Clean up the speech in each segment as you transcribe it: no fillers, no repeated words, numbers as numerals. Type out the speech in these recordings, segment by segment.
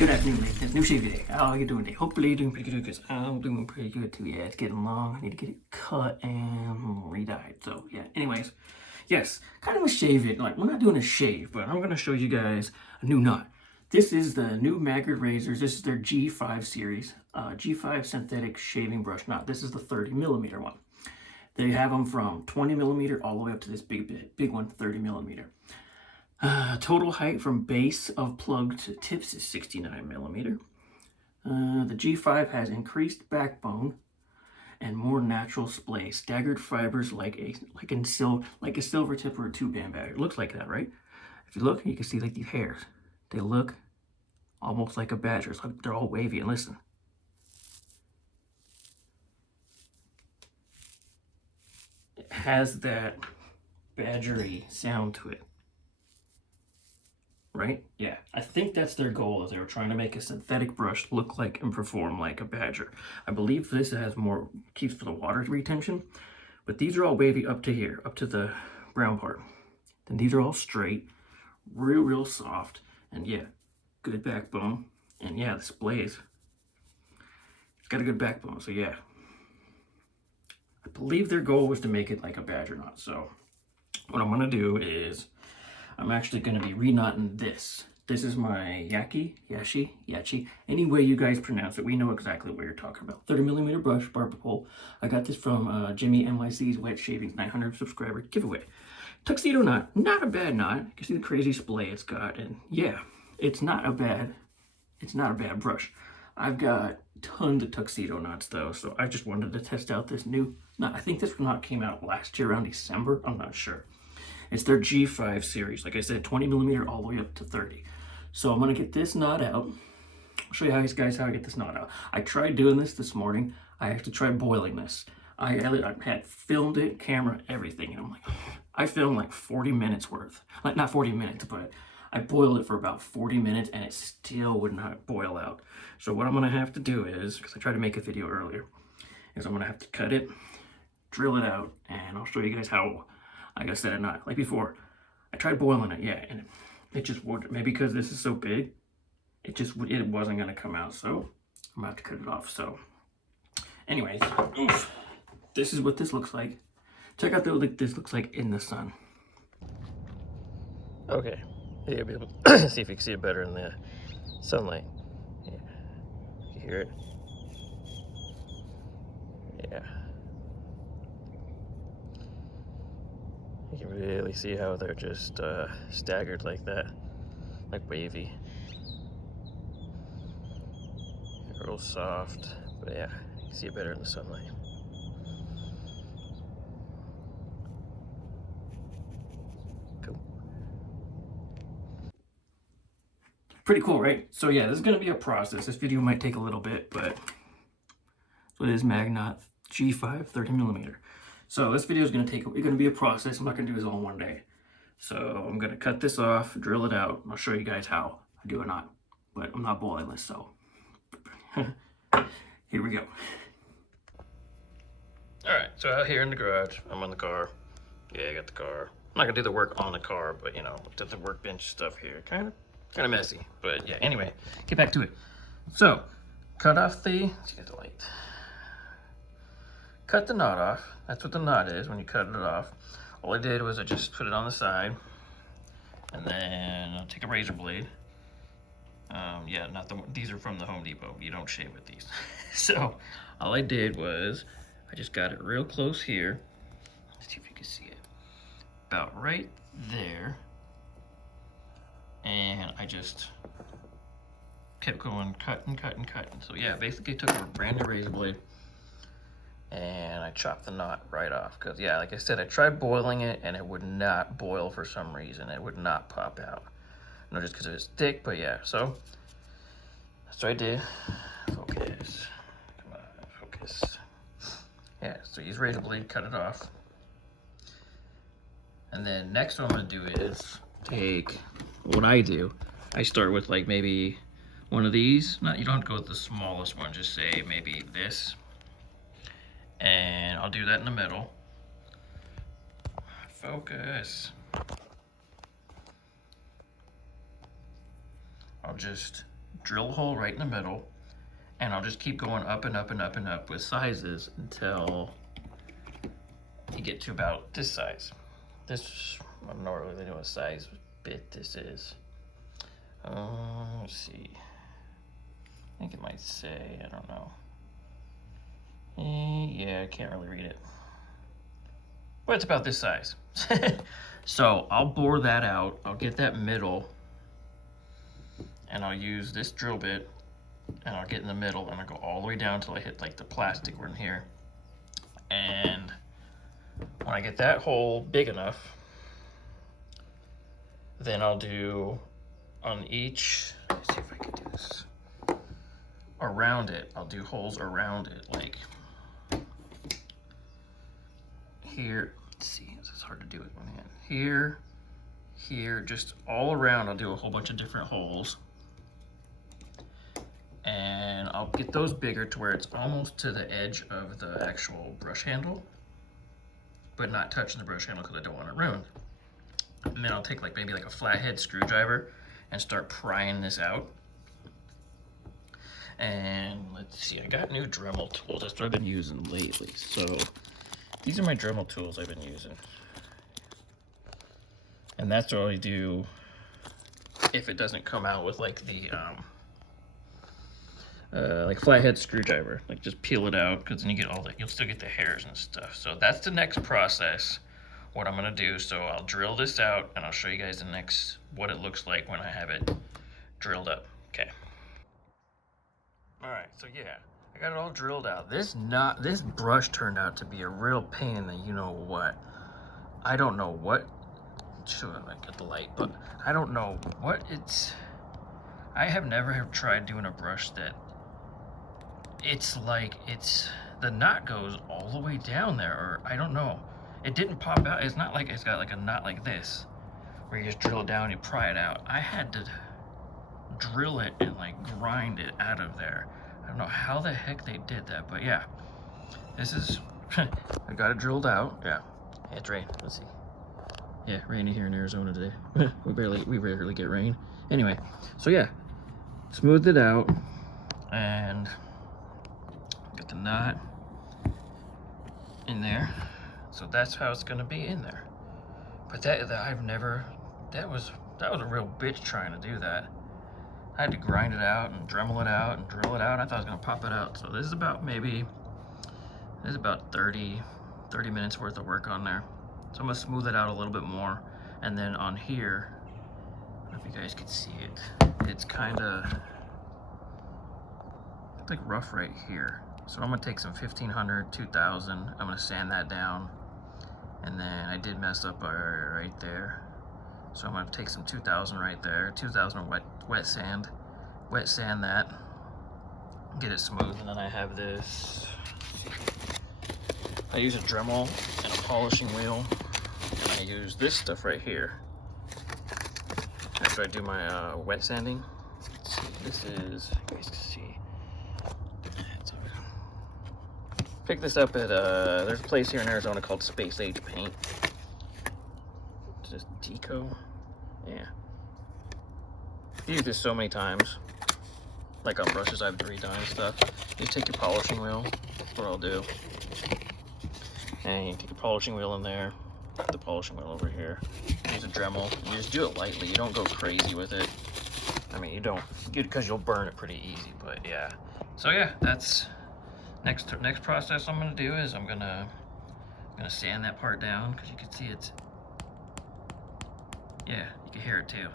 Good afternoon, ladies. It's new shaving day. How are you doing today? Hopefully you're doing pretty good because I'm doing pretty good too. Yeah, it's getting long. I need to get it cut and re-dyed. So yeah, anyways, yes, kind of a shaving. Like, we're not doing a shave, but I'm going to show you guys a new knot. This is the new Maggard razors. This is their G5 series, G5 synthetic shaving brush knot. This is the 30mm one. They have them from 20mm all the way up to this big one, 30mm. Total height from base of plug to tips is 69mm. The G5 has increased backbone and more natural splay, staggered fibers like a silver tip or a 2-band battery. It looks like that, right? If you look, you can see like these hairs. They look almost like a badger. It's like they're all wavy. And listen, it has that badgery sound to it. Right? Yeah. I think that's their goal, is they were trying to make a synthetic brush look like and perform like a badger. I believe this has more, keeps for the water retention, but these are all wavy up to here, up to the brown part. Then these are all straight, real soft, and yeah, good backbone. And yeah, the splays. It's got a good backbone, so yeah. I believe their goal was to make it like a badger knot. So what I'm gonna do is I'm actually going to be re-knotting this. This is my Yachi, any way you guys pronounce it, we know exactly what you're talking about. 30mm brush, barber pole. I got this from Jimmy NYC's Wet Shavings 900 subscriber giveaway. Tuxedo knot, not a bad knot. You can see the crazy splay it's got, and yeah, it's not a bad brush. I've got tons of tuxedo knots though, so I just wanted to test out this new knot. I think this knot came out last year around December, I'm not sure. It's their G5 series. Like I said, 20mm all the way up to 30. So I'm going to get this knot out. I'll show you guys how I get this knot out. I tried doing this morning. I actually tried boiling this. I had filmed it, camera, everything. And I'm like, I filmed like 40 minutes worth. Like, not 40 minutes, but I boiled it for about 40 minutes and it still would not boil out. So what I'm going to have to do is, because I tried to make a video earlier, is I'm going to have to cut it, drill it out, and I'll show you guys how. Like I said, not like before. I tried boiling it, yeah, and it just wouldn't. Maybe because this is so big, it wasn't gonna come out. So I'm about to cut it off. So, anyways, this is what this looks like. Check out what this looks like in the sun. Okay, yeah, you'll be able to see if you can see it better in the sunlight. Yeah, you hear it? Yeah. You can really see how they're just staggered like that, like wavy. Real soft, but yeah, you can see it better in the sunlight. Cool. Pretty cool, right? So yeah, this is going to be a process. This video might take a little bit, but so it is Maggard G5 30mm. So this video is going to be a process. I'm not going to do this all in one day. So I'm going to cut this off, drill it out, and I'll show you guys how I do or not. But I'm not boiling this, so here we go. Alright, so out here in the garage, I'm on the car. Yeah, I got the car. I'm not going to do the work on the car, but you know, the workbench stuff here. Kind of messy, but yeah, anyway, get back to it. So, cut off let's get the light. Cut the knot off. That's what the knot is when you cut it off. All I did was I just put it on the side, and then I'll take a razor blade. Yeah, these are from the Home Depot. You don't shave with these. So all I did was I just got it real close here. Let's see if you can see it. About right there. And I just kept going, cutting. So yeah, basically took a brand new razor blade and I chopped the knot right off. Because yeah, like I said, I tried boiling it and it would not boil for some reason. It would not pop out. Not just because it was thick, but yeah. So that's what I did. Focus. Come on, focus. Yeah, so use razor blade, cut it off. And then next what I'm gonna do is take what I do. I start with like maybe one of these. You don't have to go with the smallest one, just say maybe this. And I'll do that in the middle. Focus. I'll just drill a hole right in the middle, and I'll just keep going up and up and up and up with sizes until you get to about this size. This, I don't know really know what size bit this is. Let's see. I think it might say, I don't know. Yeah, I can't really read it. But it's about this size. So I'll bore that out. I'll get that middle, and I'll use this drill bit, and I'll get in the middle, and I'll go all the way down until I hit like the plastic one here. And when I get that hole big enough, then I'll do on each, let's see if I can do this, around it, I'll do holes around it, like here, let's see, it's hard to do with one hand. Here, here, just all around, I'll do a whole bunch of different holes. And I'll get those bigger to where it's almost to the edge of the actual brush handle, but not touching the brush handle because I don't want it ruined. And then I'll take like maybe like a flathead screwdriver and start prying this out. And let's see, I got new Dremel tools. That's what I've been using lately. So these are my Dremel tools I've been using. And that's what I do if it doesn't come out with like the like flathead screwdriver. Like just peel it out, because then you get all the, you'll still get the hairs and stuff. So that's the next process, what I'm gonna do. So I'll drill this out and I'll show you guys the next, what it looks like when I have it drilled up. Okay. All right, so yeah, I got it all drilled out. This brush turned out to be a real pain in the you know what. I don't know what, should I get the light, but I don't know what it's, I have never tried doing a brush that it's like the knot goes all the way down there, or I don't know. It didn't pop out. It's not like it's got like a knot like this, where you just drill it down and you pry it out. I had to drill it and like grind it out of there. I don't know how the heck they did that, but yeah, this is, I got it drilled out. Yeah, it's rain. Let's see. Yeah, rainy here in Arizona today. we rarely get rain. Anyway, so yeah, smoothed it out and got the knot in there. So that's how it's gonna be in there. But that was a real bitch trying to do that. I had to grind it out and Dremel it out and drill it out. I thought I was gonna pop it out. So this is about 30 minutes worth of work on there. So I'm gonna smooth it out a little bit more. And then on here, I don't know if you guys can see it. It's like rough right here. So I'm gonna take some 1500, 2000. I'm gonna sand that down. And then I did mess up right there. So I'm gonna take some 2000 right there. 2000 wet sand that, get it smooth. And then I have this, I use a Dremel and a polishing wheel. And I use this stuff right here after I do my wet sanding. Let's see, this is, you guys can see. Picked this up at, there's a place here in Arizona called Space Age Paint. It's just Deco. Yeah. I've used this so many times. Like on brushes I've redone and stuff. You just take your polishing wheel, that's what I'll do. And you take your polishing wheel in there, put the polishing wheel over here. Use a Dremel. You just do it lightly, you don't go crazy with it. I mean, you don't, because you'll burn it pretty easy, but yeah. So yeah, that's, next process I'm gonna do is I'm gonna sand that part down, because you can see it's, yeah, you can hear it too.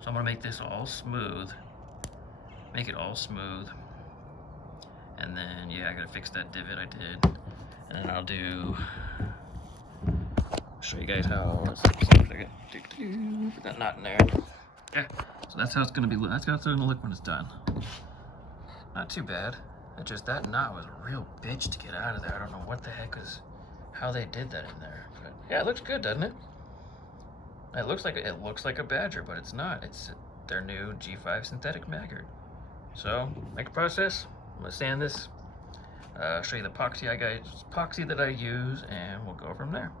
So I'm gonna make this all smooth, make it all smooth, and then yeah, I gotta fix that divot I did, and then I'll show you guys how. Let's see if I can put that knot in there. Yeah, so that's how it's gonna be. That's how it's gonna look when it's done. Not too bad. It's just that knot was a real bitch to get out of there. I don't know what the heck is, how they did that in there. But yeah, it looks good, doesn't it? It looks like a Badger, but it's not. It's their new G5 synthetic Maggard. So, next process, I'm gonna sand this, show you the epoxy that I use, and we'll go from there.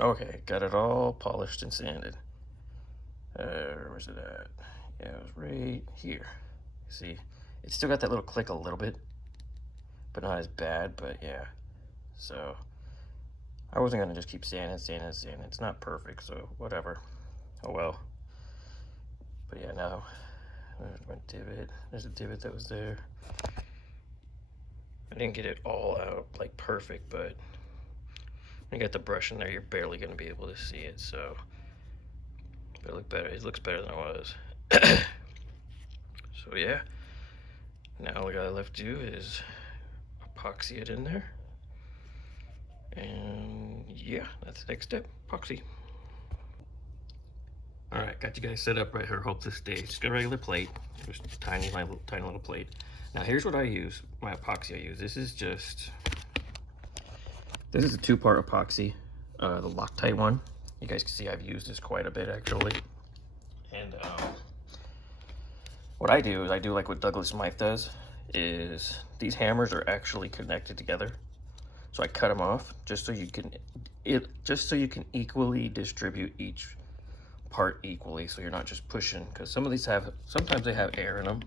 Okay, got it all polished and sanded. Where's it at? Yeah, it was right here. See, it's still got that little click a little bit, but not as bad. But yeah, so I wasn't gonna just keep sanding. It's not perfect, so whatever. Oh well. But yeah, now there's my divot. There's a divot that was there. I didn't get it all out like perfect, but when you got the brush in there, you're barely gonna be able to see it. So it looked better. It looks better than it was. So yeah, now all I got left to do is epoxy it in there. And yeah, that's the next step, epoxy. All right, got you guys set up right here. Hope this stays. Just got a regular plate, just tiny little plate. Now here's what I use, my epoxy I use. This is a 2-part epoxy, the Loctite one. You guys can see I've used this quite a bit actually. And what I do is I do like what Douglas Smythe does, is these hammers are actually connected together. So I cut them off just so you can equally distribute each part equally, so you're not just pushing, because sometimes they have air in them.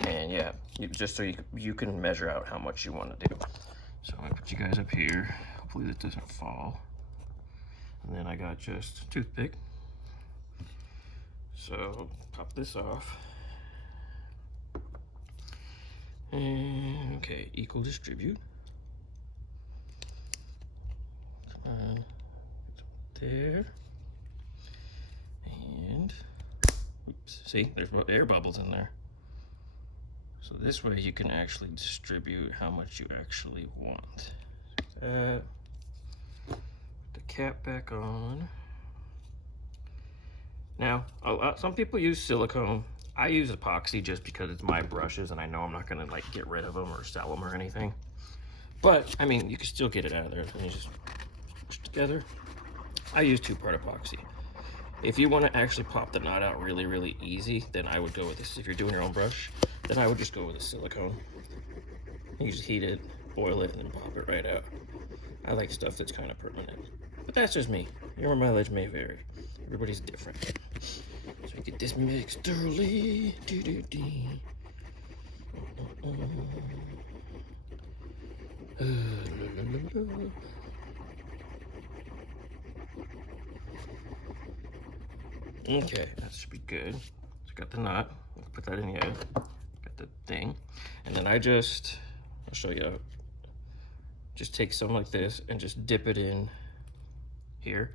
And yeah, just so you can measure out how much you want to do. So I'm gonna put you guys up here. Hopefully this doesn't fall. And then I got just a toothpick. So pop this off. And okay, equal distribute. Come on, there. And oops, see, there's air bubbles in there. So this way you can actually distribute how much you actually want. Put the cap back on. Now, some people use silicone. I use epoxy just because it's my brushes and I know I'm not gonna like get rid of them or sell them or anything. But I mean, you can still get it out of there. And you just push together. I use 2-part epoxy. If you want to actually pop the knot out really easy, then I would go with this. If you're doing your own brush, then I would just go with a silicone. You just heat it, boil it, and then pop it right out. I like stuff that's kind of permanent. But that's just me. Your mileage may vary. Everybody's different. So we get this mixed thoroughly. Okay, that should be good. So got the knot. Put that in here. Got the thing. And then I'll show you. Just take some like this and just dip it in here.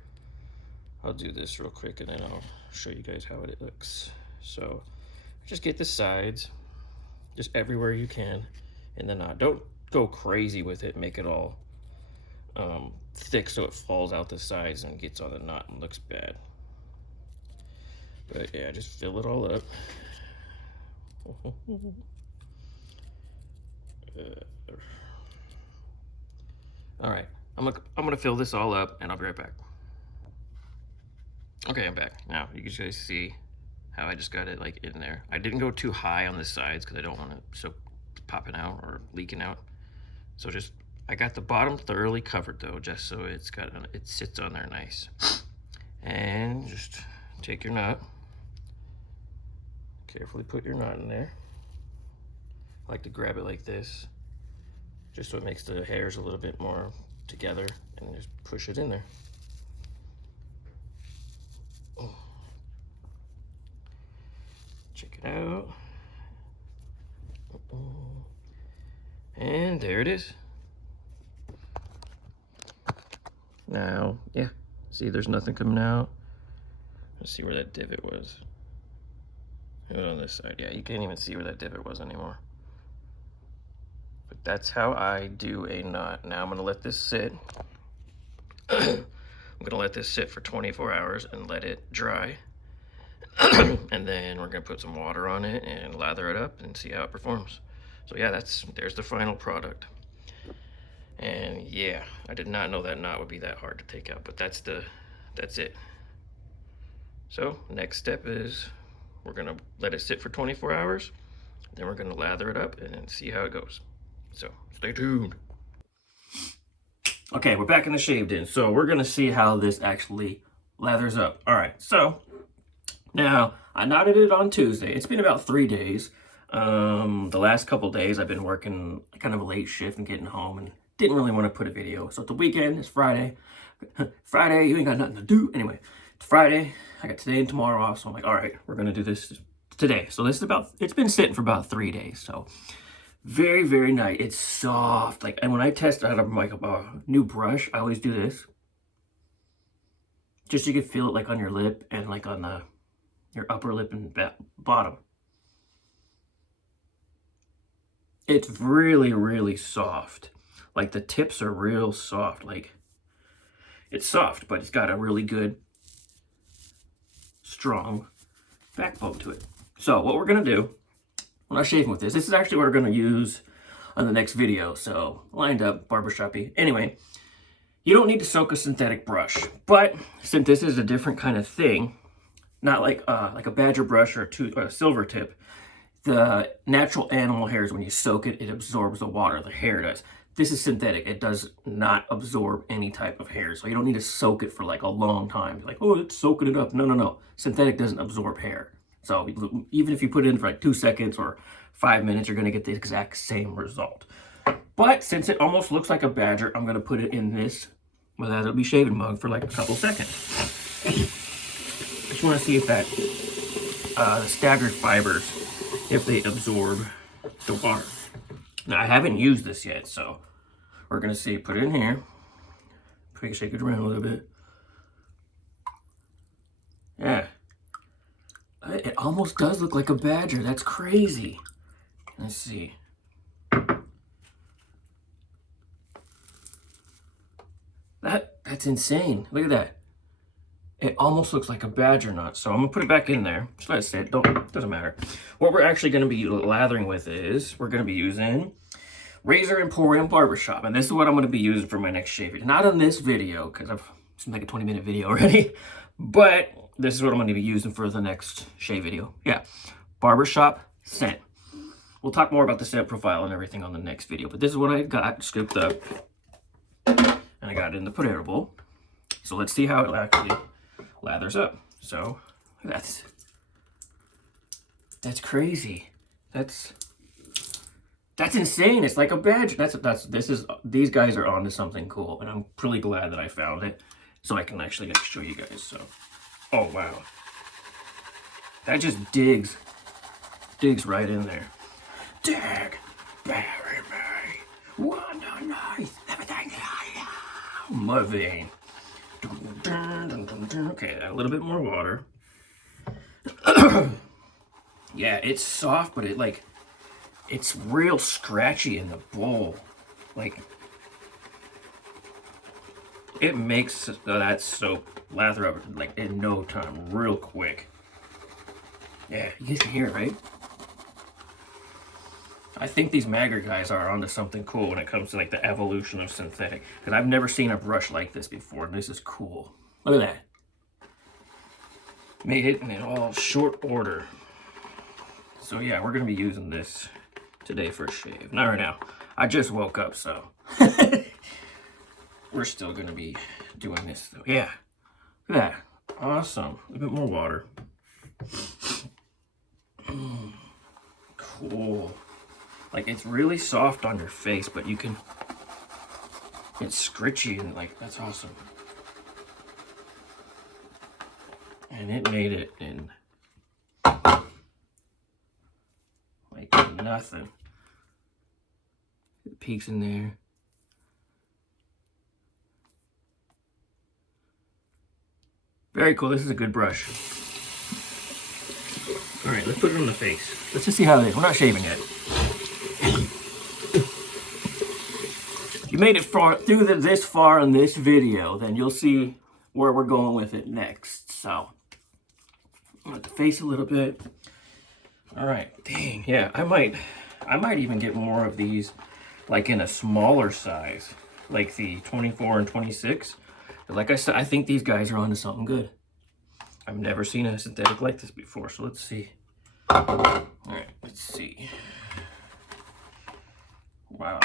I'll do this real quick and then I'll show you guys how it looks. So just get the sides, just everywhere you can, and then don't go crazy with it. Make it all thick so it falls out the sides and gets on the knot and looks bad. But yeah, just fill it all up. All right, I'm gonna fill this all up and I'll be right back. Okay, I'm back. Now you can guys see how I just got it like in there. I didn't go too high on the sides because I don't want it so popping out or leaking out. So I got the bottom thoroughly covered though, just so it sits on there nice. And just take your knot. Carefully put your knot in there. I like to grab it like this, just so it makes the hairs a little bit more together, and just push it in there. Oh. Check it out. And there it is. Now, yeah, see there's nothing coming out. Let's see where that divot was. On this side, yeah, you can't even see where that divot was anymore. But that's how I do a knot. Now I'm gonna let this sit. I'm gonna let this sit for 24 hours and let it dry. And then we're gonna put some water on it and lather it up and see how it performs. So yeah, there's the final product. And yeah, I did not know that knot would be that hard to take out, but that's it. So next step is we're gonna let it sit for 24 hours. Then we're gonna lather it up and see how it goes. So stay tuned. Okay, we're back in the shaved in. So we're gonna see how this actually lathers up. All right, so now I knotted it on Tuesday. It's been about 3 days. The last couple days I've been working kind of a late shift and getting home and didn't really want to put a video. So it's the weekend, it's Friday. Friday, you ain't got nothing to do. Anyway, it's Friday. I got today and tomorrow off. So I'm like, all right, we're going to do this today. So this is it's been sitting for about 3 days. So very, very nice. It's soft. Like, and when I test out of like a new brush, I always do this. Just so you can feel it like on your lip and like on your upper lip and bottom. It's really, really soft. Like the tips are real soft. Like it's soft, but it's got a really good, strong backbone to it. So what we're gonna do, we're not shaving with this. This is actually what we're gonna use on the next video. So lined up, barbershop-y. Anyway, you don't need to soak a synthetic brush, but since this is a different kind of thing, not like a badger brush or a silver tip, the natural animal hairs, when you soak it, it absorbs the water. The hair does. This is synthetic. It does not absorb any type of hair. So you don't need to soak it for like a long time. Like, oh, it's soaking it up. No, no, no. Synthetic doesn't absorb hair. So even if you put it in for like 2 seconds or 5 minutes, you're going to get the exact same result. But since it almost looks like a badger, I'm going to put it in this, well, that'll be shaving mug for like a couple seconds. Just want to see if that, the staggered fibers, if they absorb the water. Now, I haven't used this yet, so we're going to see. Put it in here. Shake it around a little bit. Yeah. It almost does look like a badger. That's crazy. Let's see. That's insane. Look at that. It almost looks like a badger knot. So I'm gonna put it back in there. Just let it sit. Doesn't matter. What we're actually gonna be lathering with is we're gonna be using Razor Emporium Barbershop, and this is what I'm gonna be using for my next shave video. Not on this video because I've it's like a 20-minute video already, but this is what I'm gonna be using for the next shave video. Yeah, barbershop scent. We'll talk more about the scent profile and everything on the next video, but this is what I got scooped up, and I got it in the potato bowl. So let's see how it actually lathers up. So that's crazy. That's insane. It's like a badge. These guys are onto something cool, and I'm really glad that I found it so I can actually show you guys. So, oh wow, that just digs right in there. Dig, bury me, underneath everything I am. My vein. Okay, a little bit more water. Yeah, it's soft, but it's real scratchy in the bowl. Like, it makes that soap lather up like in no time, real quick. Yeah, you guys can hear it, right? I think these Maggard guys are onto something cool when it comes to like the evolution of synthetic. Because I've never seen a brush like this before, and this is cool. Look at that. Made it in all short order. So yeah, we're going to be using this today for a shave. Not right now. I just woke up, so we're still going to be doing this though. Yeah. Look at that. Awesome. A bit more water. Cool. Like, it's really soft on your face, but it's scritchy and like, that's awesome. And it made it in like nothing. It peeks in there. Very cool. This is a good brush. All right, let's put it on the face. Let's just see how it is. We're not shaving yet. If you made it through this far in this video, then you'll see where we're going with it next. So, let the face a little bit. All right, dang, yeah, I might even get more of these, like in a smaller size, like the 24 and 26. But like I said, I think these guys are onto something good. I've never seen a synthetic like this before, so let's see. All right, let's see. Wow.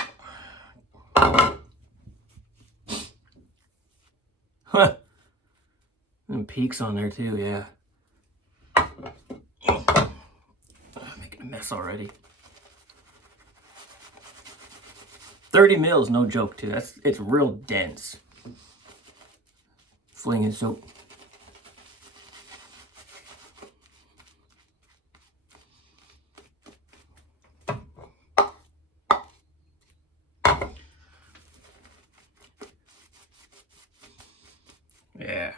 Huh. And peaks on there too, yeah. a mess already. 30 mils, no joke, too. It's real dense. Flinging soap. Yeah.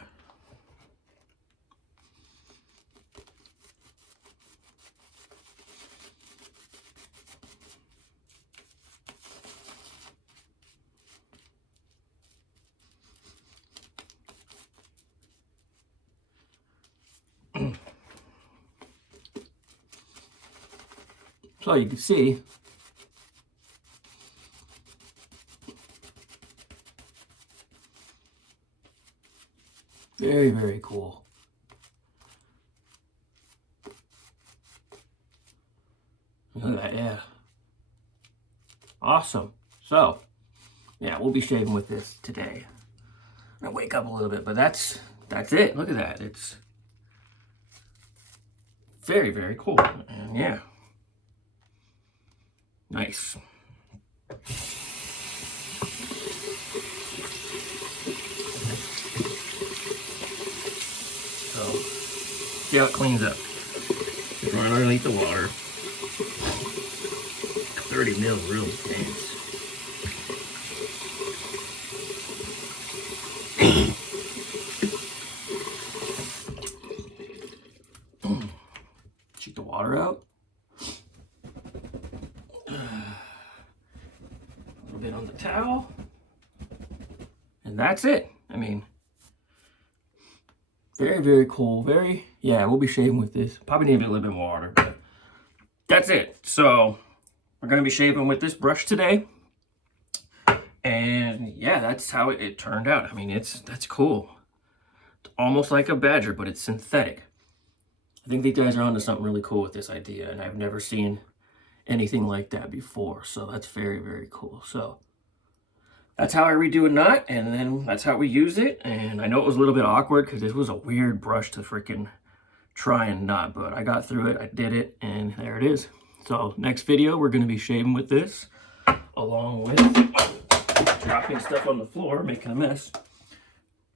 So you can see, very, very cool. Look at that, yeah. Awesome. So, yeah, we'll be shaving with this today. I'm gonna wake up a little bit, but that's it. Look at that. It's very, very cool. And yeah. Nice. So, see how it cleans up. Just run underneath the water. 30 mil, real dense. Check the water out. A little bit on the towel. And that's it. I mean, very, very cool. Yeah, we'll be shaving with this. Probably need a little bit more water, but that's it. So, we're going to be shaving with this brush today. And yeah, that's how it turned out. I mean, that's cool. It's almost like a badger, but it's synthetic. I think these guys are onto something really cool with this idea, and I've never seen anything like that before. So that's very, very cool. So that's how I redo a knot, and then that's how we use it. And I know it was a little bit awkward because this was a weird brush to freaking try and knot, but I got through it, I did it, and there it is. So next video, we're going to be shaving with this, along with dropping stuff on the floor, making a mess.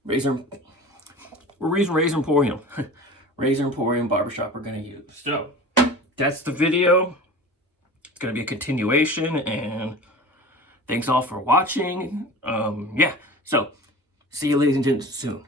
We're using Razor Emporium. Razor Emporium Barbershop we're going to use. So that's the video. It's going to be a continuation, and thanks all for watching. Yeah, so see you ladies and gents soon.